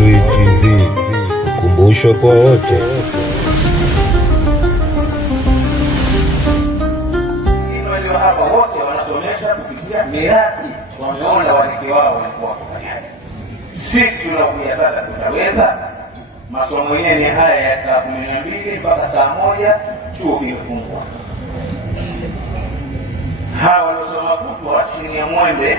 Family TV, ukumbusho kwa wote. Hapa wote wanasomesha kupitia miradi, wameona warithi wao walikuwa wafanyaje. Sisi tunakuja sasa, tutaweza? Masomo yenyewe ni haya ya saa 12 mpaka saa 1, chuo kimefungwa. Hawa waliosoma kutwa chini ya mwembe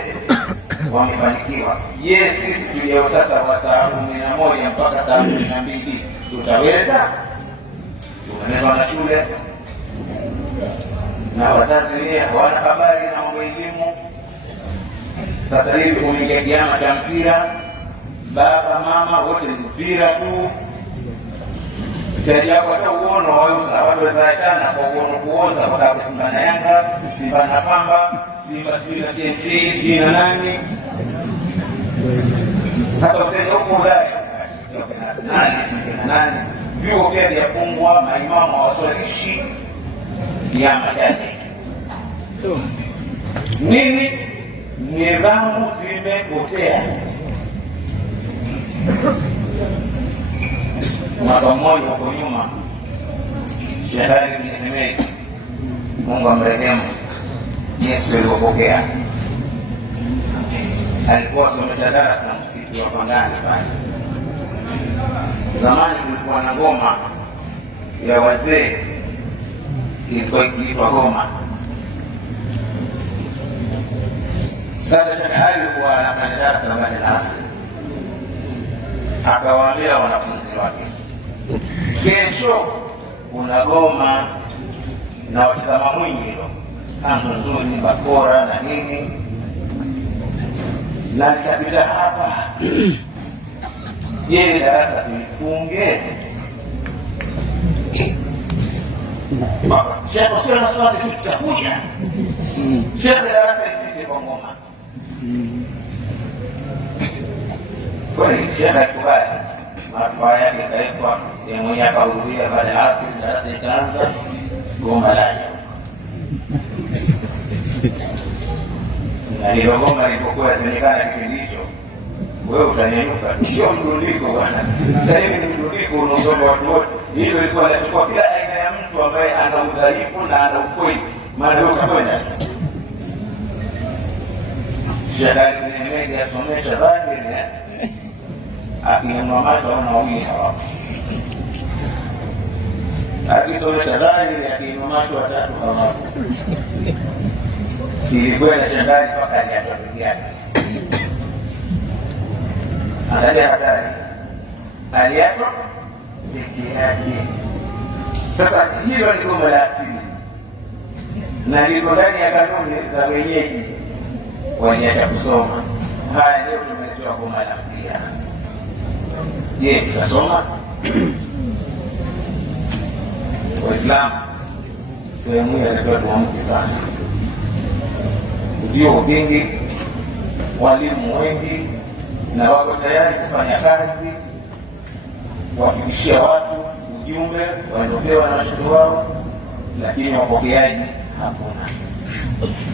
wamefanikiwa. Je, sisi tulio sasa wa saa 11 mpaka saa 12 tutaweza? Tumeelewa na shule na wazazi wenyewe hawana habari na mambo elimu. Sasa hivi kumeingia kiama cha mpira, baba mama wote ni mpira tu. Sasa yako hata uono wauza, watu wazaachana kwa uono kuoza, kwa sababu Simba na Yanga, Simba na Pamba, Simba sijui na CNC sijui na nani. Sasa usende huko ndani, nani vyuo pia vyafungwa, maimamu hawaswalishi kiama chake. Nini? Nidhamu zimepotea. Mwaka mmoja huko nyuma, Shehari Mnehemei, Mungu amrehemu, Yesu alipopokea, alikuwa somesha darasa na msikiti wa Pangani pale. Zamani kulikuwa na ngoma ya wazee ilikuwa ikiitwa Goma. Sasa Shehari alikuwa anafanya darasa la baada ya asili, akawaambia wanafunzi wake, kesho kuna Goma na watazama mwingi hilo kama nzuri bakora na nini, na nikapita hapa. Je, darasa tulifunge? Shekho sio na swali, sisi tutakuja. Shekho darasa isije kwa ngoma. Kwani shekho akubali mafaa yake kaitwa ya mwenye akahudhuria baada ya asili, darasa ikaanza, goma laja. Na hilo goma lilipokuwa semekana kipindi hicho, wewe utanyanyuka, sio mrundiko bwana. Sasa hivi ni mrundiko unaosoma watu wote. Hilo ilikuwa linachukua kila aina ya mtu ambaye ana udhaifu na ana ukweli, maana wewe utakwenda. Shehari Mnehemei asomesha dhahiri, akiinua macho au nauli hawapo. Akisomesha dhahiri, akiinua macho watatu hawapo. Ilikwenda Shehari mpaka aliachwa peke yake. Angalia hatari, aliachwa peke yake. Sasa hilo ni goma la asili na liko ndani ya kanuni za wenyeji wenyeacha kusoma. Haya leo tumetoa goma la mpira. Je, tutasoma? Waislamu sehemu hii inatakiwa tuamke sana. Ndio vingi, walimu wengi na wako tayari kufanya kazi kuwafikishia watu ujumbe wanaopewa na washiriki wao, lakini wapokeaji hakuna.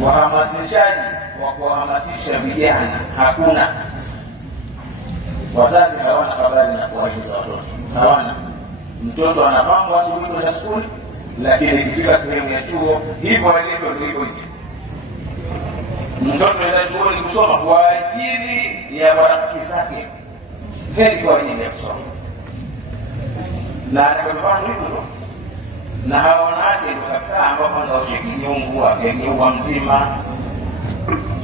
Wahamasishaji wa kuwahamasisha vijana hakuna. Wazazi hawana habari na kuwajuza watoto, hawana. Mtoto anapangwa asubuhi kwenda shule, lakini ikifika sehemu ya chuo hivyo alivyo ndivyo hivyo. Mtoto anaenda chuoni kusoma kwa ajili ya marafiki zake, heri kwa ajili ya kusoma, na atakapofanya hivyo na hawa wanawake ndio kabisa ambao kwanza ushiki nyungu akiwa mzima,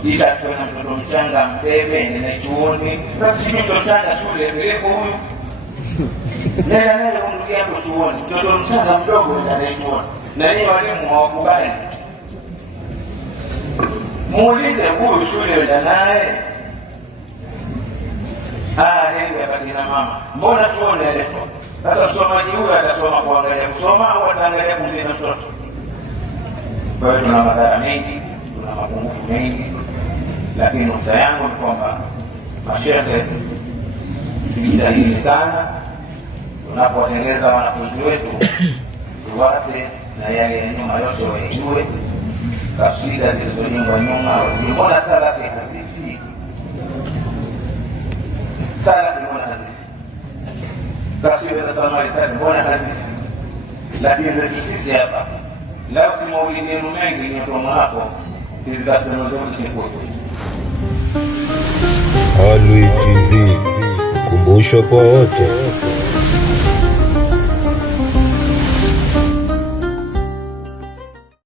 kisha tuona mtoto mchanga mbebe nene chuoni. Sasa sisi mtoto mchanga shule mrefu huyu nenda naye ndugu yako chuoni, mtoto mchanga mdogo nenda chuoni, na nyinyi walimu hawakubali. Muulize huyu shule nenda naye, heri ya kina mama, mbona chuoni aletwa? Sasa msomaji huyu atasoma kuangalia kusoma au ataangalia kumlinda mtoto? Kwa hiyo tuna madhara mengi, tuna mapungufu mengi, lakini nukta yangu ni kwamba mashehe tujitahidi sana tunapowatengeneza wanafunzi wetu, tuwape na yale ya nyuma yote waijue, kaswida zilizojengwa nyuma. Mbona salafi hazifi? Salafi mbona hazifi? za mali zake mbona hazina? Lakini zetu sisi hapa lao si maulidi yenu mengi nyotomo hapo izikatenozoishekuwa Alwi TV, kumbusho kwa wote.